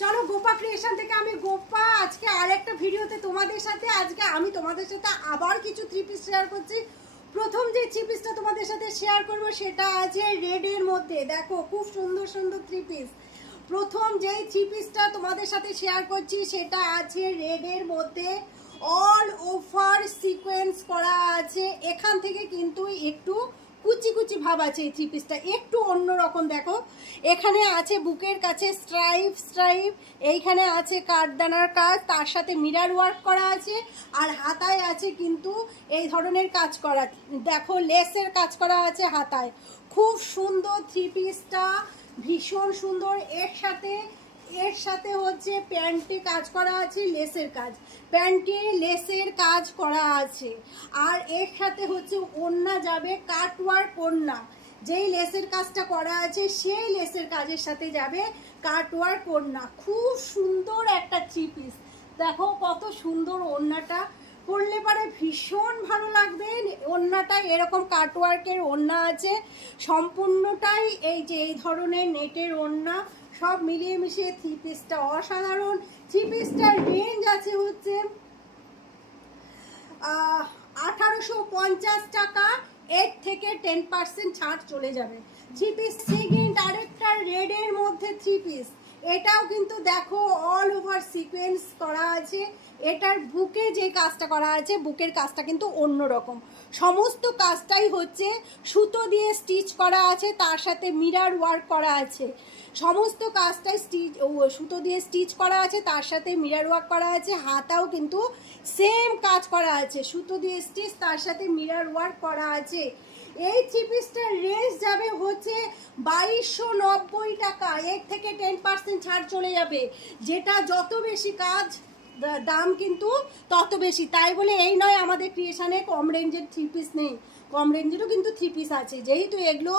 চলো গোপা ক্রিয়েশন থেকে আমি গোপা, আজকে আরেকটা ভিডিওতে তোমাদের সাথে, আজকে আমি তোমাদের সাথে আবার কিছু থ্রি পিস শেয়ার করছি। প্রথম যে থ্রি পিসটা তোমাদের সাথে শেয়ার করব সেটা আছে রেডের মধ্যে, দেখো খুব সুন্দর সুন্দর থ্রি পিস প্রথম যেই থ্রি পিসটা তোমাদের সাথে শেয়ার করছি সেটা আছে রেডের মধ্যে অল ওভার সিকোয়েন্স করা আছে। এখান থেকে কিন্তু একটু কুচি কুচি ভাব আছে এই থ্রি পিসটা একটু অন্যরকম দেখো। এখানে আছে বুকের কাছে স্ট্রাইপ স্ট্রাইপ এইখানে আছে কাঠদানার কাজ, তার সাথে মিরার ওয়ার্ক করা আছে। আর হাতায় আছে কিন্তু এই ধরনের কাজ করা। দেখো লেসের কাজ করা আছে হাতায়। খুব সুন্দর থ্রি পিসটা ভীষণ সুন্দর। এর সাথে এর সাথে হচ্ছে প্যান্টে কাজ করা আছে, লেসের কাজ। প্যান্টে লেসের কাজ করা আছে। আর এর সাথে হচ্ছে ওন্না যাবে কাটওয়ার্ক ওন্না যেই লেসের কাজটা করা আছে, সেই লেসের কাজের সাথে যাবে কাটওয়ার্ক ওন্না খুব সুন্দর একটা থ্রি পিস। দেখো কত সুন্দর ওন্নাটা পরলে পরে ভীষণ ভালো লাগবে। ওন্নাটা এরকম কাটওয়ার্কের ওন্না আছে। সম্পূর্ণটাই এই যে, এই ধরনের নেটের ওন্না সব মিলিয়ে মিশিয়ে থ্রি পিসটা অসাধারণ। থ্রি পিসটার রেঞ্জ আছে হচ্ছে আঠারোশো পঞ্চাশ টাকা। এর থেকে টেন পার্সেন্ট ছাড় চলে যাবে। থ্রি পিস সেকেন্ড আরেকটা রেডের মধ্যে থ্রি পিস এটাও কিন্তু দেখো অল ওভার সিকোয়েন্স করা আছে। এটার বুকে যে কাজটা করা আছে, বুকের কাজটা কিন্তু অন্য রকম সমস্ত কাজটাই হচ্ছে সুতো দিয়ে স্টিচ করা আছে, তার সাথে মিরার ওয়ার্ক করা আছে। সমস্ত কাজটাই স্টিচ সুতো দিয়ে স্টিচ করা আছে, তার সাথে মিরার ওয়ার্ক করা আছে। হাতাও কিন্তু সেম কাজ করা আছে। সুতো দিয়ে স্টিচ তার সাথে মিরার ওয়ার্ক করা আছে। এই থ্রি পিসটার রেঞ্জ যাবে হচ্ছে বাইশশো নব্বই টাকা। এর থেকে টেন পার্সেন্ট ছাড় চলে যাবে। যেটা যত বেশি কাজ দাম কিন্তু তত বেশি। তাই বলে এই নয় আমাদের ক্রিয়েশানে কম রেঞ্জের থ্রি পিস নেই। কম রেঞ্জেরও কিন্তু থ্রি পিস আছে। যেহেতু এগুলো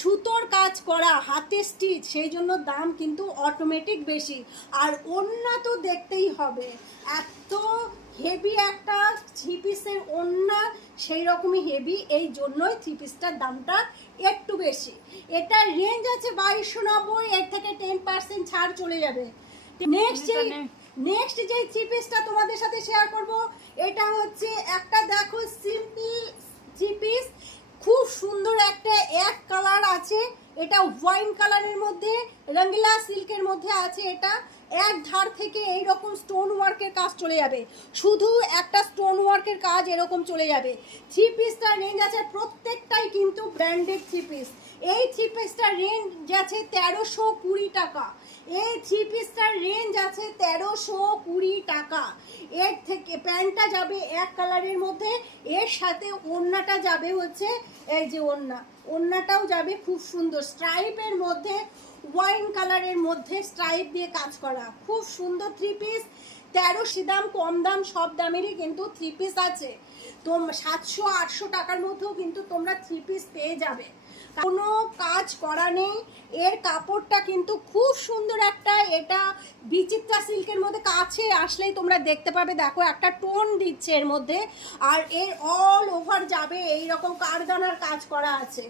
সুতোর কাজ করা, হাতে স্টিচ সেই জন্য দাম কিন্তু অটোমেটিক বেশি। আর অন্য তো দেখতেই হবে। এত হেভি একটা থ্রি পিসের ওন্না সেই রকমই হেভি এই জন্যই থ্রি পিসটার দামটা একটু বেশি। এটা রেঞ্জ আছে বাইশশো নব্বই এর থেকে টেন পার্সেন্ট ছাড় চলে যাবে। নেক্সট যে নেক্সট যে থ্রি পিসটা তোমাদের সাথে শেয়ার করব এটা হচ্ছে একটা দেখো সিম্পল থ্রি পিস খুব সুন্দর একটা এক কালার আছে। এটা ওয়াইন কালারের মধ্যে রঙ্গিলা সিল্কের মধ্যে আছে এটা। এক ধার থেকে এই স্টোন ওয়ার্কের কাজ চলে যাবে। শুধু একটা স্টোন ওয়ার্কের কাজ এরকম চলে যাবে। থ্রি পিসটার রেঞ্জ আছে প্রত্যেকটাই কিন্তু ব্র্যান্ডেড থ্রি পিস এই থ্রি পিসটার রেঞ্জ আছে তেরোশো কুড়ি টাকা। এই থ্রি পিসটার রেঞ্জ আছে তেরোশো কুড়ি টাকা। এর থেকে প্যান্টটা যাবে এক কালারের মধ্যে। এর সাথে ওড়নাটা যাবে হচ্ছে এই যে ওড়না। ওড়নাটাও যাবে খুব সুন্দর। স্ট্রাইপের মধ্যে ওয়াইন কালারের মধ্যে স্ট্রাইপ দিয়ে কাজ করা। খুব সুন্দর থ্রি পিস তেরোশি দাম কম দাম সব দামেরই কিন্তু থ্রি পিস আছে। তো সাতশো আটশো টাকার মধ্যেও কিন্তু তোমরা থ্রি পিস পেয়ে যাবে। কোনো কাজ করা নেই। এর কাপড়টা কিন্তু খুব সুন্দর একটা, এটা বিচিত্রা সিল্কের মধ্যে কাছে আসলেই তোমরা দেখতে পাবে। দেখো, একটা টোন দিচ্ছে এর মধ্যে। আর এর অল ওভার যাবে এই রকম কারদানার কাজ করা আছে।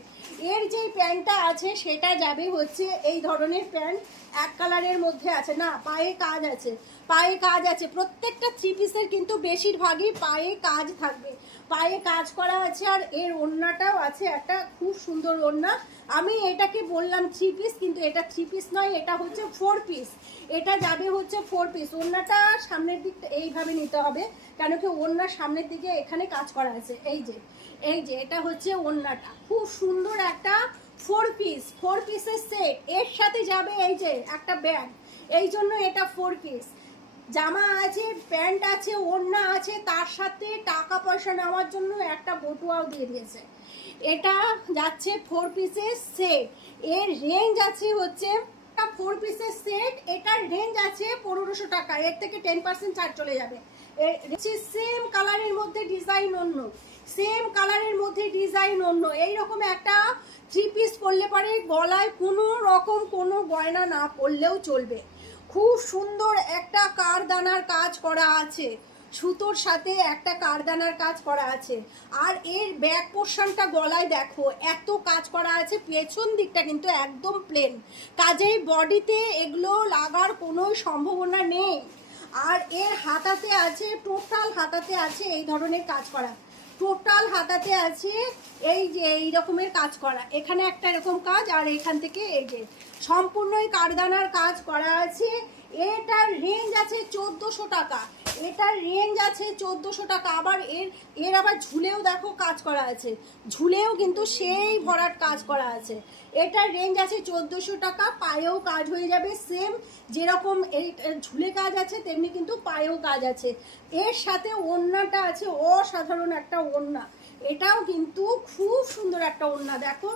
এর যে প্যান্টটা আছে, সেটা যাবে হচ্ছে এই ধরনের প্যান্ট। এক কালারের মধ্যে আছে। না, পায়ে কাজ আছে। পায়ে কাজ আছে। প্রত্যেকটা থ্রি পিসের কিন্তু বেশিরভাগই পায়ে কাজ থাকবে। পায়ে কাজ করা আছে আর এর ওড়নাটাও আছে, একটা খুব সুন্দর ওড়না। আমি এটাকে বললাম থ্রি পিস কিন্তু এটা থ্রি পিস নয়, এটা হচ্ছে ফোর পিস এটা যাবে হচ্ছে ফোর পিস ওড়নাটা সামনের দিকটা এইভাবে নিতে হবে, কেন কি ওড়নার সামনের দিকে এখানে কাজ করা আছে। এই যে এই যে, এটা হচ্ছে ওড়নাটা। খুব সুন্দর একটা ফোর পিস ফোর পিসের সেট এর সাথে যাবে এই যে একটা ব্যাগ এই জন্য এটা ফোর পিস জামা আছে, প্যান্ট আছে, ওড়না আছে, তার সাথে টাকা পয়সা নেওয়ার জন্য একটা বটুয়াও দিয়ে দিয়েছে। এটা যাচ্ছে ফোর পিসের সেট এর রেঞ্জ আছে হচ্ছে ফোর পিসের সেট এটার রেঞ্জ আছে পনেরোশো টাকা। এর থেকে টেন পার্সেন্ট ছাড় চলে যাবে। সেম কালারের মধ্যে ডিজাইন অন্য। সেম কালারের মধ্যে ডিজাইন অন্য। এইরকম একটা থ্রি পিস পরলে পরে, গলায় কোনো রকম কোনো গয়না না পরলেও চলবে। খুব সুন্দর একটা কারদানার কাজ করা আছে। সুতোর সাথে একটা কারদানার কাজ করা আছে। আর এর ব্যাক পোর্শনটা গলায় দেখো, এত কাজ করা আছে, পেছন দিকটা কিন্তু একদম প্লেন কাজেই বডিতে এগুলো লাগার কোনো সম্ভাবনা নেই। আর এর হাতাতে আছে টোটাল হাতাতে আছে এই ধরনের কাজ করা। টোটাল হাতাতে আছে এই যে এই রকমের কাজ করা। এখানে একটা এরকম কাজ আর এখান থেকে এই যে সম্পূর্ণই কারদানার কাজ করা আছে। এটার রেঞ্জ আছে চোদ্দোশো টাকা। এটার রেঞ্জ আছে চোদ্দোশো টাকা। আবার এর এর আবার ঝুলেও দেখো কাজ করা আছে। ঝুলেও কিন্তু সেই ভরাট কাজ করা আছে। এটার রেঞ্জ আছে চোদ্দোশো টাকা। পায়েও কাজ হয়ে যাবে সেম যেরকম এই ঝুলে কাজ আছে, তেমনি কিন্তু পায়েও কাজ আছে। এর সাথে ওড়নাটা আছে, অসাধারণ একটা ওড়না। এটাও কিন্তু খুব সুন্দর একটা ওড়না। দেখো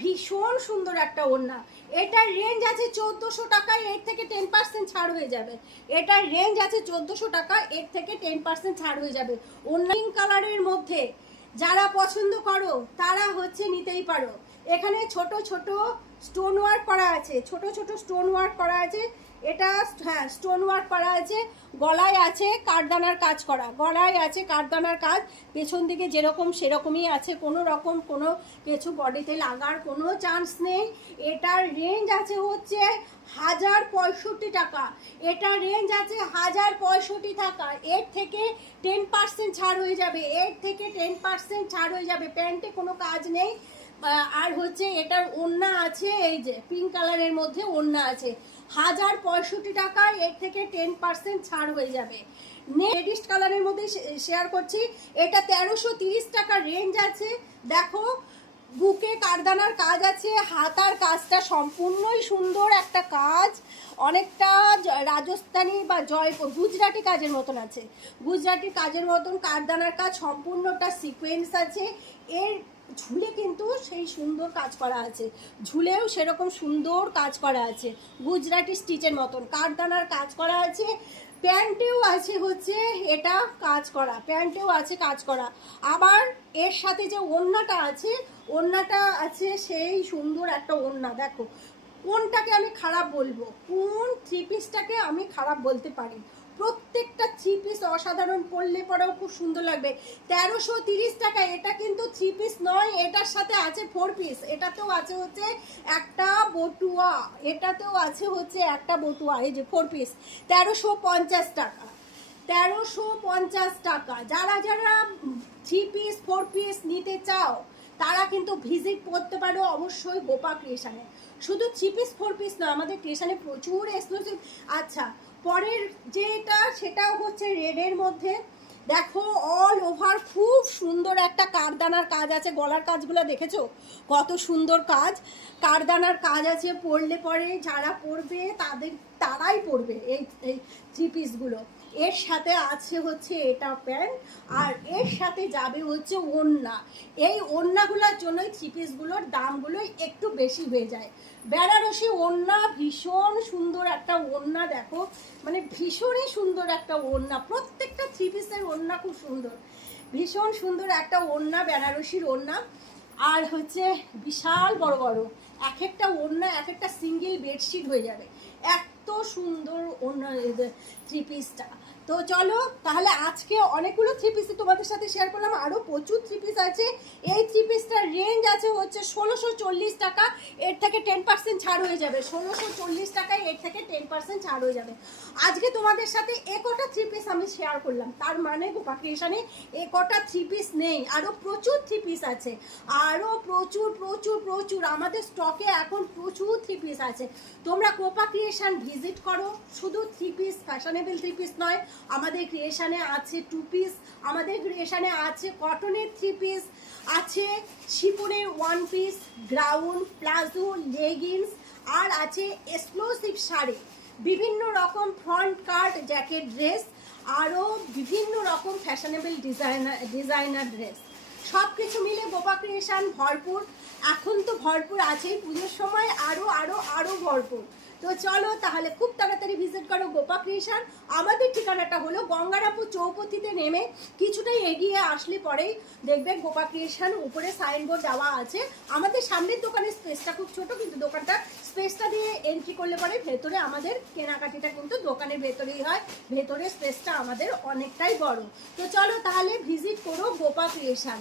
ভীষণ সুন্দর একটা ওড়না। এটার রেঞ্জ আছে চোদ্দোশো টাকা এর থেকে টেন পার্সেন্ট ছাড় হয়ে যাবে। এটার রেঞ্জ আছে চোদ্দোশো টাকা এর থেকে টেন পার্সেন্ট ছাড় হয়ে যাবে। অন্য কালারের মধ্যে যারা পছন্দ করো, তারা হচ্ছে নিতেই পারো। এখানে ছোট ছোট স্টোন ওয়ার্ক করা আছে, ছোট ছোট স্টোন ওয়ার্ক করা আছে। এটা হ্যাঁ স্টোন ওয়ার্ক করা আছে, গলায় আছে কাঠদানার কাজ করা, গলায় আছে কাঠদানার কাজ, পেছন দিকে যেরকম সেরকমই আছে, কোনো রকম কোনো কিছু বডিতে লাগার কোনো চান্স নেই। এটার রেঞ্জ আছে হচ্ছে হাজার পঁয়ষট্টি টাকা। এটার রেঞ্জ আছে হাজার পঁয়ষট্টি টাকা। এর থেকে টেন পার্সেন্ট ছাড় হয়ে যাবে। এর থেকে টেন পার্সেন্ট ছাড় হয়ে যাবে। প্যান্টে কোনো কাজ নেই। আর হচ্ছে এটার ওড়না আছে, এই যে পিঙ্ক কালারের মধ্যে ওড়না আছে। হাজার পঁয়ষট্টি টাকায় এর থেকে টেন পার্সেন্ট ছাড় হয়ে যাবে। রেডিস্ট কালারের মধ্যে শেয়ার করছি। এটা তেরোশো তিরিশ রেঞ্জ আছে। দেখো, বুকে কারদানার কাজ আছে হাতার কাজটা সম্পূর্ণই সুন্দর একটা কাজ। অনেকটা রাজস্থানী বা জয়পুর গুজরাটি কাজের মতন আছে। গুজরাটি কাজের মতন কারদানার কাজ সম্পূর্ণটা সিকোয়েন্স আছে। এর ঝুলে কিন্তু সেই সুন্দর কাজ করা আছে। ঝুলেও সেরকম সুন্দর কাজ করা আছে। গুজরাটি স্টিচের মতন কারদানার কাজ করা আছে। প্যান্টেও আছে হচ্ছে এটা কাজ করা, প্যান্টেও আছে কাজ করা। আবার এর সাথে যে ওড়নাটা আছে ওড়নাটা আছে সেই সুন্দর একটা ওড়না দেখো। কোনটাকে আমি খারাপ বলব? কোন থ্রি পিসটাকে আমি খারাপ বলতে পারি? প্রত্যেকটা থ্রি পিস অসাধারণ পরলে পরেও খুব সুন্দর লাগবে। তেরোশো তিরিশ টাকা এটা কিন্তু থ্রি পিস নয়, এটার সাথে আছে ফোর পিস এটাতেও আছে হচ্ছে একটা বটুয়া, এটাতেও আছে হচ্ছে একটা বটুয়া, এই যে ফোর পিস তেরোশো পঞ্চাশ টাকা। তেরোশো পঞ্চাশ টাকা। যারা যারা থ্রি পিস ফোর পিস নিতে চাও, তারা কিন্তু ভিজিট করতে পারো অবশ্যই গোপা ক্রিয়েশনে শুধু থ্রি পিস ফোর পিস না, আমাদের স্টেশনে প্রচুর এক্সক্লুসিভ আচ্ছা পরের যেটা, সেটাও হচ্ছে রেডের মধ্যে। দেখো অল ওভার খুব সুন্দর একটা কারদানার কাজ আছে। গলার কাজগুলো দেখেছ? কত সুন্দর কাজ। কারদানার কাজ আছে পড়লে পরে যারা পড়বে তাদের তারাই পরবে এই এই থ্রি পিসগুলো এর সাথে আছে হচ্ছে এটা প্যান্ট আর এর সাথে যাবে হচ্ছে ওড়না। এই ওড়নাগুলোর জন্যই থ্রি পিসগুলোর দামগুলো একটু বেশি হয়ে যায়। বেনারসি ওড়না ভীষণ সুন্দর একটা ওড়না, দেখো। মানে ভীষণই সুন্দর একটা ওড়না। প্রত্যেকটা থ্রি পিসের ওড়না খুব সুন্দর। ভীষণ সুন্দর একটা ওড়না, বেনারসির ওড়না। আর হচ্ছে বিশাল বড় বড়। এক একটা ওড়না, এক একটা সিঙ্গেল বেডশিট হয়ে যাবে। এত সুন্দর ওনার থ্রি পিসটা তো চলো, তাহলে আজকে অনেকগুলো থ্রি পিস তোমাদের সাথে শেয়ার করলাম। আরও প্রচুর থ্রি পিস আছে। এই থ্রি পিসটার রেঞ্জ আছে হচ্ছে ষোলোশো চল্লিশ টাকা। এর থেকে টেন পার্সেন্ট ছাড় হয়ে যাবে। ষোলোশো চল্লিশ টাকায় এর থেকে টেন পার্সেন্ট ছাড় হয়ে যাবে। আজকে তোমাদের সাথে এ কটা থ্রি পিস আমি শেয়ার করলাম। তার মানে গোপা ক্রিয়েশনে এ কটা থ্রি পিস নেই। আরও প্রচুর থ্রি পিস আছে। আরও প্রচুর প্রচুর প্রচুর। আমাদের স্টকে এখন প্রচুর থ্রি পিস আছে। তোমরা কোপা ক্রিয়েশন ভিজিট করো। শুধু three piece fashionable three piece নয়। আমাদের ক্রিয়েশনে আছে টু পিস আমাদের ক্রিয়েশনে আছে কটনের থ্রি পিস আছে শিপনের one piece ground palazzo leggings আর আছে এক্সক্লুসিভ শাড়ি। বিভিন্ন রকম ফ্রন্ট কাট জ্যাকেট ড্রেস আরও বিভিন্ন রকম ফ্যাশনেবল ডিজাইনার ডিজাইনার ড্রেস সব কিছু মিলে গোপা ক্রিয়েশন ভরপুর। এখন তো ভরপুর আছেই, পুজোর সময় আরও আরও আরও ভরপুর। তো চলো তাহলে খুব তাড়াতাড়ি ভিজিট করো গোপা ক্রিয়েশন আমাদের ঠিকানাটা হলো গঙ্গারামপুর চৌপথিতে নেমে কিছুটাই এগিয়ে আসলে পরেই দেখবে গোপা ক্রিয়েশন উপরে সাইনবোর্ড দেওয়া আছে। আমাদের সামনের দোকানের স্পেসটা খুব ছোট, কিন্তু দোকানটা স্পেসটা দিয়ে এন্ট্রি করলে পরে ভেতরে আমাদের কেনাকাটিটা কিন্তু দোকানের ভেতরেই হয়। ভেতরে স্পেসটা আমাদের অনেকটাই বড়। তো চলো তাহলে ভিজিট করো গোপা ক্রিয়েশন